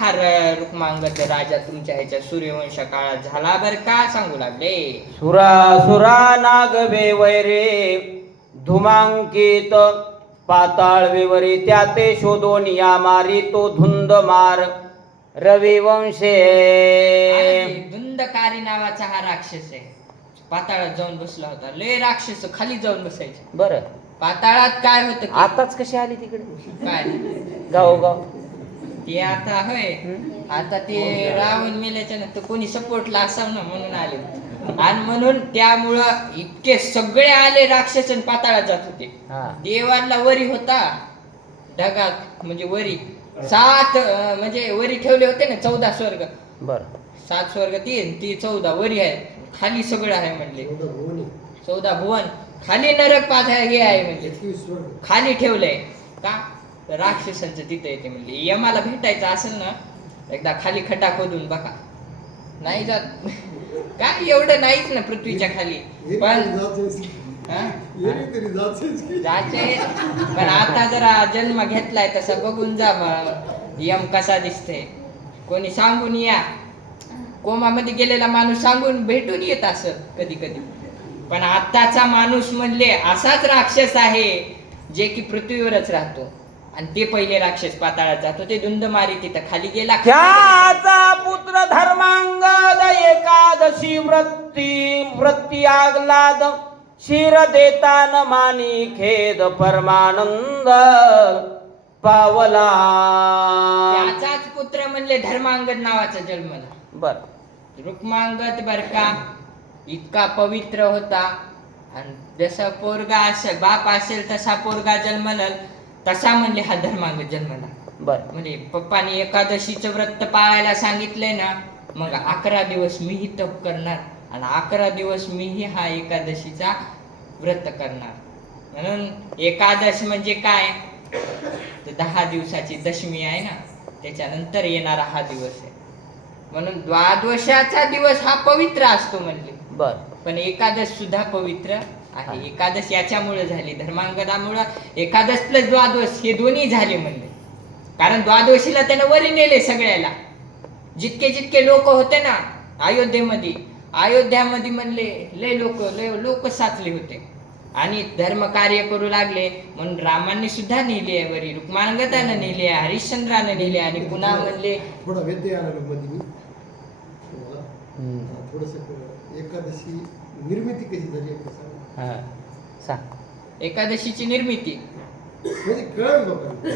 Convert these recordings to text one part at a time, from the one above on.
हा र- रुक्मांगद राजा तुमच्या ह्याच्या सूर्यवंश काळात झाला बर का? सांगू लागले. सुरा सुरा नागवे वैरे धुमांकित पाताळ विवरी त्या ते शोधून या मारी तो धुंद मार. रविवंशे. आणि धुंदकारी नावाचा हा राक्षस आहे. पाताळात जाऊन बसला होता. लय राक्षस खाली जाऊन बसायचे. बर. पाताळात काय होत आताच कशी आली तिकडे? काय? गाव गाव ते आता होय. हं? आता ते रावण मेल्याच्या नंतर कोणी सपोर्टला असाव ना म्हणून आले. आणि म्हणून त्यामुळं इतके सगळे आले राक्षस आणि पाताळात जात होते. हा. देवाला वरी होता. ढगात म्हणजे वरी. सात अं, म्हणजे वरी ठेवले होते ना चौदा स्वर्ग. बर. सात स्वर्ग तीन ती चौदा. वरी आहे. खाली सगळं आहे म्हणले. चौदा भुवन खाली नरक पाच आहे हे आहे म्हणजे खाली ठेवलंय. का? तर राक्षसांचं तिथं येते म्हणले यमाला भेटायचं असेल ना एकदा खाली खड्डा खोदून बघा. नाही जात. काय एवढं नाहीच ना पृथ्वीच्या खाली. पण पण आता जरा जन्म घेतलाय तसा बघून जा यम कसा दिसते कोणी सांगून या. कोमामध्ये गेलेला माणूस सांगून भेटून येत असं कधी कधी पण आताचा माणूस म्हणले असाच राक्षस आहे जे की पृथ्वीवरच राहतो. आणि ते पहिले राक्षस पाताळात जातो ते धुंदमारी तिथं खाली गेला. त्याचा पुत्र धर्मांगद एकादशी वृत्ती वृत्ती आगलाद शिर देतान मानी खेद परमानंद पावला. त्याचाच पुत्र म्हणले धर्मांगद नावाचा जन्मला. बर. रुक्मांगद बर का इतका पवित्र होता. आणि जसा पोरगा असेल बाप असेल तसा पोरगा जन्मला. तसा म्हणले हा धर्मांगद जन्मला. बर. म्हणजे पप्पाने एकादशीचं व्रत पाळायला सांगितलंय ना मग अकरा दिवस मीही तप करणार आणि अकरा दिवस मीही हा एकादशीचा व्रत करणार. म्हणून एकादश म्हणजे काय? तर दहा दिवसाची दशमी आहे ना त्याच्यानंतर येणारा हा दिवस आहे. म्हणून द्वादशाचा दिवस हा पवित्र असतो म्हणले. बर. पण एकादश सुद्धा पवित्र आहे. एकादश याच्यामुळे झाली धर्मांगदामुळं एकादश प्लस द्वादश हे दोन्ही झाले म्हणले. कारण द्वादशीला त्यानं वरी नेले सगळ्याला. जितके जितके लोक होते ना अयोध्येमध्ये अयोध्यामध्ये म्हणले लय लोक लय लोक साचले होते. आणि धर्म कार्य करू लागले म्हणून रामांनी सुद्धा नेले वरी रुक्मांगदानं नेले हरिश्चंद्रानं नेले आणि पुन्हा म्हणले एकादशी निर्मिती कशी झाली. हा सांग. एकादशीची निर्मिती. म्हणजे कळलं लोकांना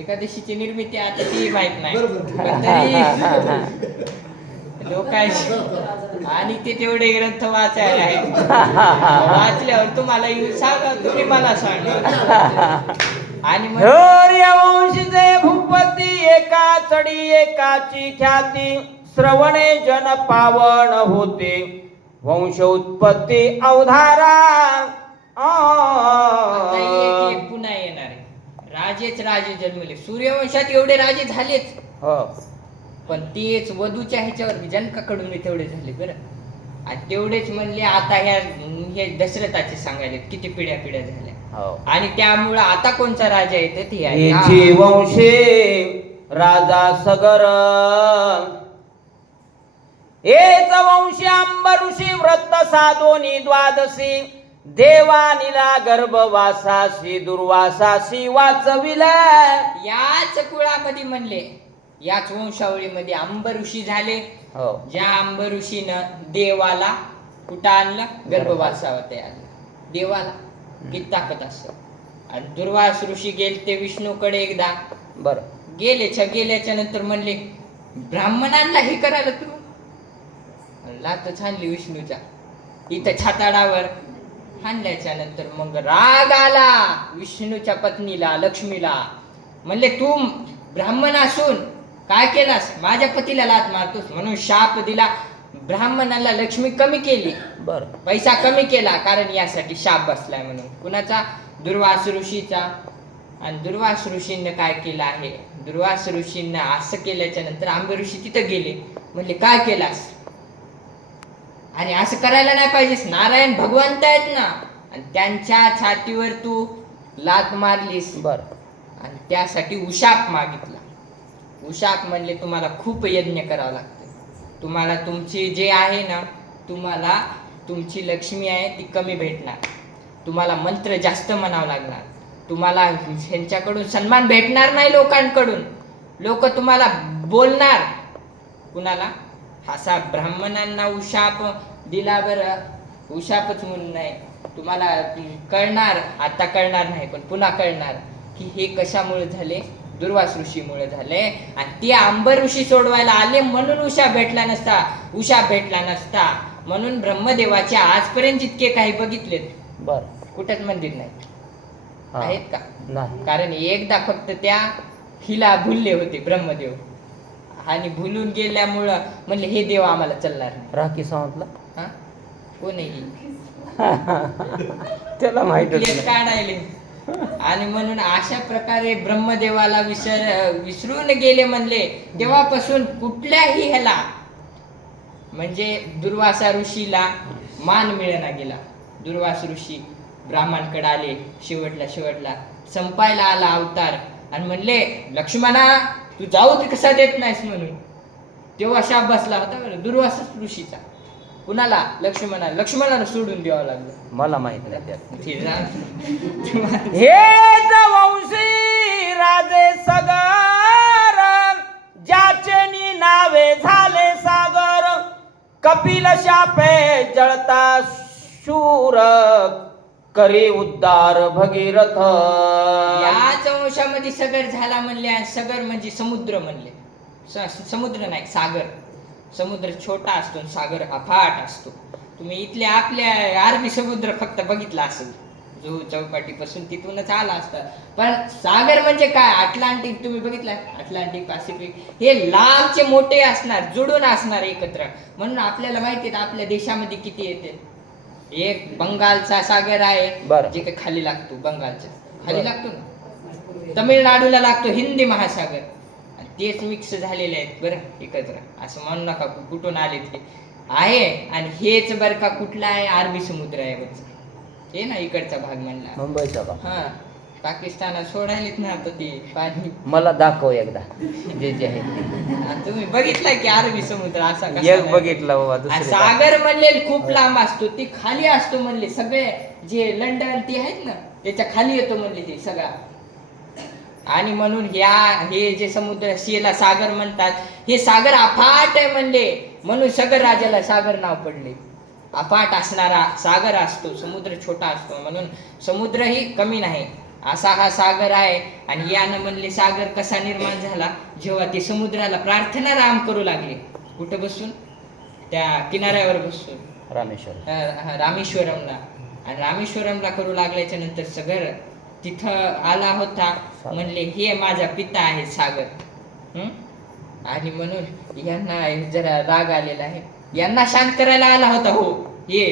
एकादशीची निर्मिती आता ती माहीत नाही. बरोबर. पण तरी लोकांशी आणि ते तेवढे ग्रंथ वाचायला आहेत. वाचल्यावर तुम्हाला येऊन सांगा तुम्ही मला सांगा. आणि मग हर्यवंशीचे भूपती एका चढी एकाची ख्याती. श्रवणे जन पावन होते. वंश उत्पत्ती अवधारा आता एक आ. एक पुन्हा येणार आहे. राजेच राजे जन्मले. सूर्यवंशात एवढे राजे झालेच. हो. पण तेच वधूच्या ह्याच्यावर जनकाकडून तेवढे झाले बरं. आणि तेवढेच म्हणले आता ह्या हे दशरथाचे सांगायले किती पिढ्या पिढ्या झाल्या. हो. आणि त्यामुळं आता कोणचा राजा येते? ते आहे. वंशे राजा सगर एच वंशी अंबऋषी व्रत साधोनी द्वादशी देवानिला गर्भवासाशी दुर्वासाशी वाचविला. याच कुळामध्ये म्हणले याच वंशावळीमध्ये अंब ऋषी झाले. हो. ज्या अंब ऋषीनं देवाला कुठं आणलं? गर्भवासावते आलं देवाला. किती ताकद असत. आणि दुर्वास ऋषी गेले ते विष्णूकडे एकदा. बर. गेलेच्या गेल्याच्यानंतर म्हणले ब्राह्मणांना हे करायला तू लात छानली विष्णूच्या. इथं छाताडावर हाणल्याच्या नंतर मग राग आला विष्णूच्या पत्नीला लक्ष्मीला. म्हणले तू ब्राह्मण असून काय केलास? माझ्या पतीला लात मारतोस म्हणून शाप दिला. ब्राह्मणाला लक्ष्मी कमी केली. बर. पैसा कमी केला कारण यासाठी शाप बसलाय म्हणून. कुणाचा? दुर्वास ऋषीचा. आणि दुर्वास ऋषींनी काय केलं आहे? दुर्वास ऋषींना असं केल्याच्यानंतर आंबे ऋषी तिथं गेले. म्हणले काय केलास? आणि असं करायला नाही पाहिजेस नारायण भगवंत आहेत ना आणि त्यांच्या छातीवर तू लात मारलीस. बर. आणि त्यासाठी उशाप मागितला. उशाक म्हणले तुम्हाला खूप यज्ञ करावं लागतं. तुम्हाला तुमची जे आहे ना तुम्हाला तुमची लक्ष्मी आहे ती कमी भेटणार. तुम्हाला मंत्र जास्त म्हणावं लागणार. तुम्हाला ह्यांच्याकडून सन्मान भेटणार नाही लोकांकडून. लोक तुम्हाला बोलणार. कुणाला? असा ब्राह्मणांना उशाप दिला बरं. उशापच म्हणून नाही. तुम्हाला कळणार आता कळणार नाही पण पुन्हा कळणार की हे कशामुळे झाले? दुर्वास ऋषीमुळे झाले. आणि ते आंबर ऋषी सोडवायला आले म्हणून उषा भेटला नसता. उषा भेटला नसता. म्हणून ब्रह्मदेवाचे आजपर्यंत जितके काही बघितलेत बर. कुठेच मंदिर नाही. आहेत का? नाही. कारण एकदा फक्त त्या हिला भुलले होते ब्रह्मदेव. आणि भुलून गेल्यामुळं म्हणले हे देव आम्हाला चालणार नाही. राखी सावंतला. हा? कोणीही त्याला माहितच लेख नाही. काढायले. आणि म्हणून अशा प्रकारे ब्रह्मदेवाला विसर विसरून गेले म्हणले तेव्हापासून कुठल्याही ह्याला म्हणजे दुर्वासा ऋषीला मान मिळेना गेला. दुर्वास ऋषी ब्राह्मणकडे आले शेवटला शेवटला संपायला आला अवतार. आणि म्हणले लक्ष्मणा तू जाऊ ते कसा देत नाहीस म्हणून. तेव्हा शाप बसला होता बरं दुर्वासा ऋषीचा. कुणाला? लक्ष्मणा लक्ष्मणाला सोडून द्यावं लागलं. मला माहीत नाही त्यात. हे वंशी राजे सगर. ज्याचे नावे झाले सागर. कपिल शापे जळता शूर. करी उद्धार भगीरथ. याच वंशामध्ये सगर झाला म्हणले आणि सगर म्हणजे समुद्र म्हणले. स- समुद्र नाही सागर. समुद्र छोटा असतो सागर अफाट असतो. तुम्ही इथल्या आपल्या अरबी समुद्र फक्त बघितला असेल. जुहू चौपाटीपासून तिथूनच आला असता. पण सागर म्हणजे काय? अटलांटिक तुम्ही बघितलं? Atlantic Pacific. हे लांबचे मोठे असणार जुडून असणार एकत्र. म्हणून आपल्याला माहिती आहे आपल्या देशामध्ये किती येते? एक बंगालचा सागर आहे. जे काही खाली लागतो बंगालच्या. खाली. लागतो ना? तमिळनाडूला लागतो हिंदी महासागर. आणि तेच मिक्स झालेले आहेत बरं एकत्र. असं म्हणू नका कुठून आले ते. आहे आणि हेच बरं का कुठला आहे? अरबी समुद्र आहे वरचा. हे ना इकडचा भाग म्हणला. मुंबईचा का? हा. पाकिस्तानात सोडायलेत ना आता ते पाणी. मला दाखव एकदा. जे जे आहे. ते. आणि तुम्ही बघितलाय की अरबी समुद्र असा कसा एक आहे? बघितलं बाबा आणि दुसरे सागर म्हणले खूप लांब असतो. ती खाली असतो म्हणले सगळे. जे लंडन ती आहेत ना त्याच्याखाली येतो म्हणले ते सगळा. आणि म्हणून ह्या हे जे समुद्र शेला सागर म्हणतात हे सागर अफाट आहे म्हणले. म्हणून सगर राजाला सागर नाव पडले. अफाट असणारा सागर असतो समुद्र छोटा असतो. म्हणून समुद्रही कमी नाही. असा हा सागर आहे. आणि यानं म्हणले सागर कसा निर्माण झाला? जेव्हा ते समुद्राला प्रार्थना राम करू लागले. कुठं बसून? त्या किनाऱ्यावर बसून. रामेश्वर रामेश्वरमला. आणि रामेश्वरमला करू लागल्याच्या नंतर सगळं तिथं आला होता म्हणले हे माझा पिता आहे सागर? आणि म्हणून यांना जरा राग आलेला आहे. यांना शांत करायला आला होता हो हे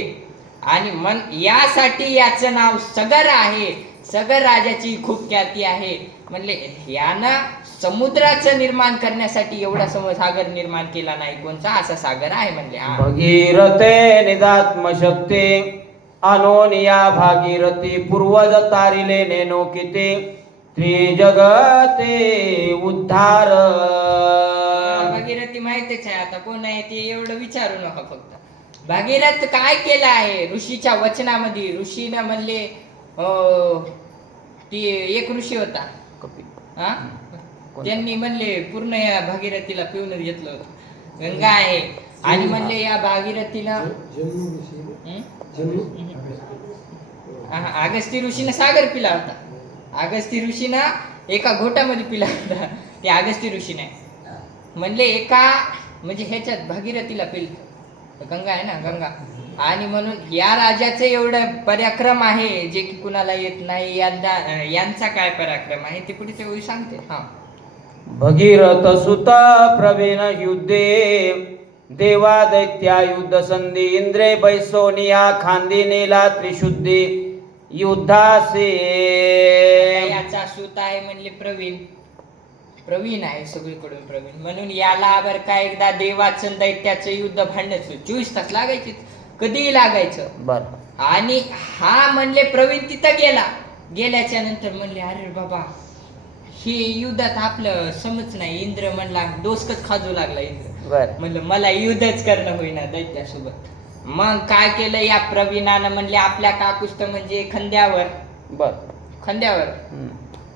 आणि मन यासाठी याचं नाव सगर आहे. सगर राजाची खूप ख्याती आहे. म्हणले यानं समुद्राचं निर्माण करण्यासाठी एवढा सम सागर निर्माण केला नाही. कोणचा? असा सागर आहे म्हणले भगीरथे निदात्मशक्ती. अनोनिया भागीरथी पूर्वज तारिले नेनो किती? त्रिजगते उद्धार. भागीरथी माहितीच आहे आता कोण आहे ते एवढं विचारू नका फक्त. भागीरथ काय केलं आहे? ऋषीच्या वचनामध्ये ऋषीनं म्हणले ती एक ऋषी होता. कपिल हा? त्यांनी म्हणले पूर्ण या भागीरथीला पिऊनच घेतलं होतं. गंगा आहे. आणि म्हणले या भागीरथीला हं? अगस्ती ऋषीनं. सागर पिला होता. अगस्ती ऋषीनं एका घोटामध्ये पिला होता. ते अगस्ती ऋषी नाही म्हणले एका म्हणजे ह्याच्यात भागीरथीला पिल गंगा आहे ना गंगा. आणि म्हणून या राजाचं एवढं पराक्रम आहे जे की कुणाला येत नाही यांना यांचा काय पराक्रम आहे ते पुढे वेळी सांगते. हा. भगीरथ सुत प्रवीण युद्धे देवा दैत्या युद्ध संधी इंद्रे बैसोनिया खांदी नेला त्रिशुद्धी युद्धासे याचा सूत आहे म्हणले प्रवीण. प्रवीण आहे सगळीकडून प्रवीण. म्हणून याला बर का एकदा देवाचं दैत्याचं युद्ध भांडणं चोवीस तास लागायचे. कधीही लागायचं. बर. आणि हा म्हणले प्रवीण तिथं गेला. गेल्याच्यानंतर म्हणले अरे बाबा हे युद्धात आपलं समज नाही. इंद्र म्हणला डोसकच खाजू लागला इंद्र बर. म्हणलं मला युद्धच करणं होईना दैत्यासोबत. मग काय केलं? या प्रवीणानं म्हणले आपल्या काकुस्त म्हणजे खंद्यावर. बर. खंद्यावर.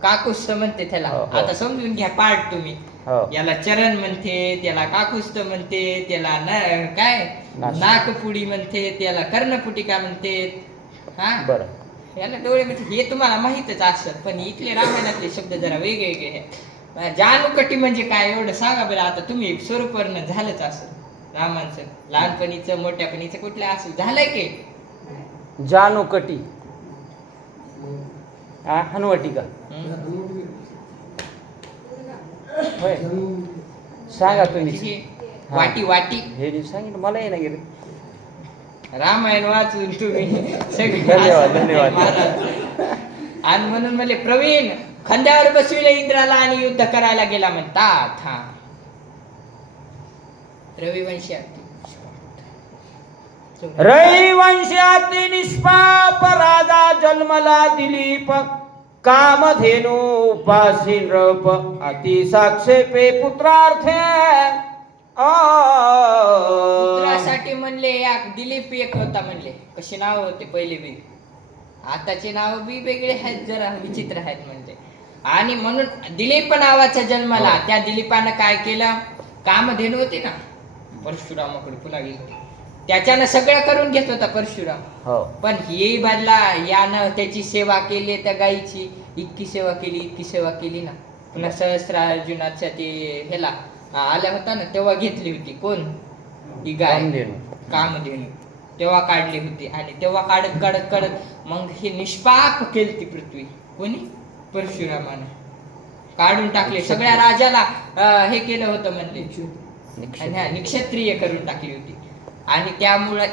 काकुस्त म्हणते त्याला. हो, हो. आता समजून घ्या पाठ तुम्ही. हो. याला चरण म्हणते त्याला काकुस्त म्हणते त्याला न काय. नाकपुडी म्हणते त्याला कर्णपुटिका म्हणते. हा? बर. याला डोळे म्हणते हे तुम्हाला माहीतच असत पण इथले रामायणातले शब्द जरा वेगवेगळे आहेत. जानूकटी म्हणजे काय? एवढं सांगा बरं. आता तुम्ही स्वरूपवर्ण झालंच असं. रामांचं लहानपणीचं मोठ्यापणीचं कुठलं असं झालंय की? जानूकटी हा हनुवटी का? होय. सांगा तुम्ही. वाटी वाटी. हे सांगितलं मला ये ना गेले रामायण वाचून तुम्ही सगळे धन्यवाद, धन्यवाद. आणि म्हणून म्हणले प्रवीण खांद्यावर बसविले इंद्राला आणि युद्ध करायला गेला म्हणतात हा. रविवंशी रैवंशाती निष्पाप. राजा जन्मला दिलीप कामधेनु उपासी नृप अति साक्षेपे पुत्रार्थे. आ. पुत्रासाठी म्हणले या दिलीप एक होता म्हणले. कशी नाव होते पहिले बी? आताचे नाव बी वेगळे आहेत जरा विचित्र आहेत म्हणजे आणि म्हणून दिलीप नावाचा जन्माला त्या दिलीपानं काय केलं? कामधेनू होती ना? परशुरामाकडे पुन्हा गेलो त्याच्यानं सगळं करून घेत होता परशुराम. हो. पण ही बदला यानं त्याची सेवा केली त्या गायीची इतकी सेवा केली इतकी सेवा केली ना. पुन्हा सहस्रार्जुनाच्या ते ह्याला आल्या होता ना तेव्हा घेतली होती. कोण? ही गाय. कामधेनू. कामधेनू. तेव्हा काढली होती. आणि तेव्हा काढत काढत काढत मग ही निष्पाप केली ती पृथ्वी. कोणी? परशुरामानं. काढून टाकले. सगळ्या राजाला हे केलं होतं म्हणले. आणि हा, निक्षत्रिय करून टाकली होती. आणि त्यामुळं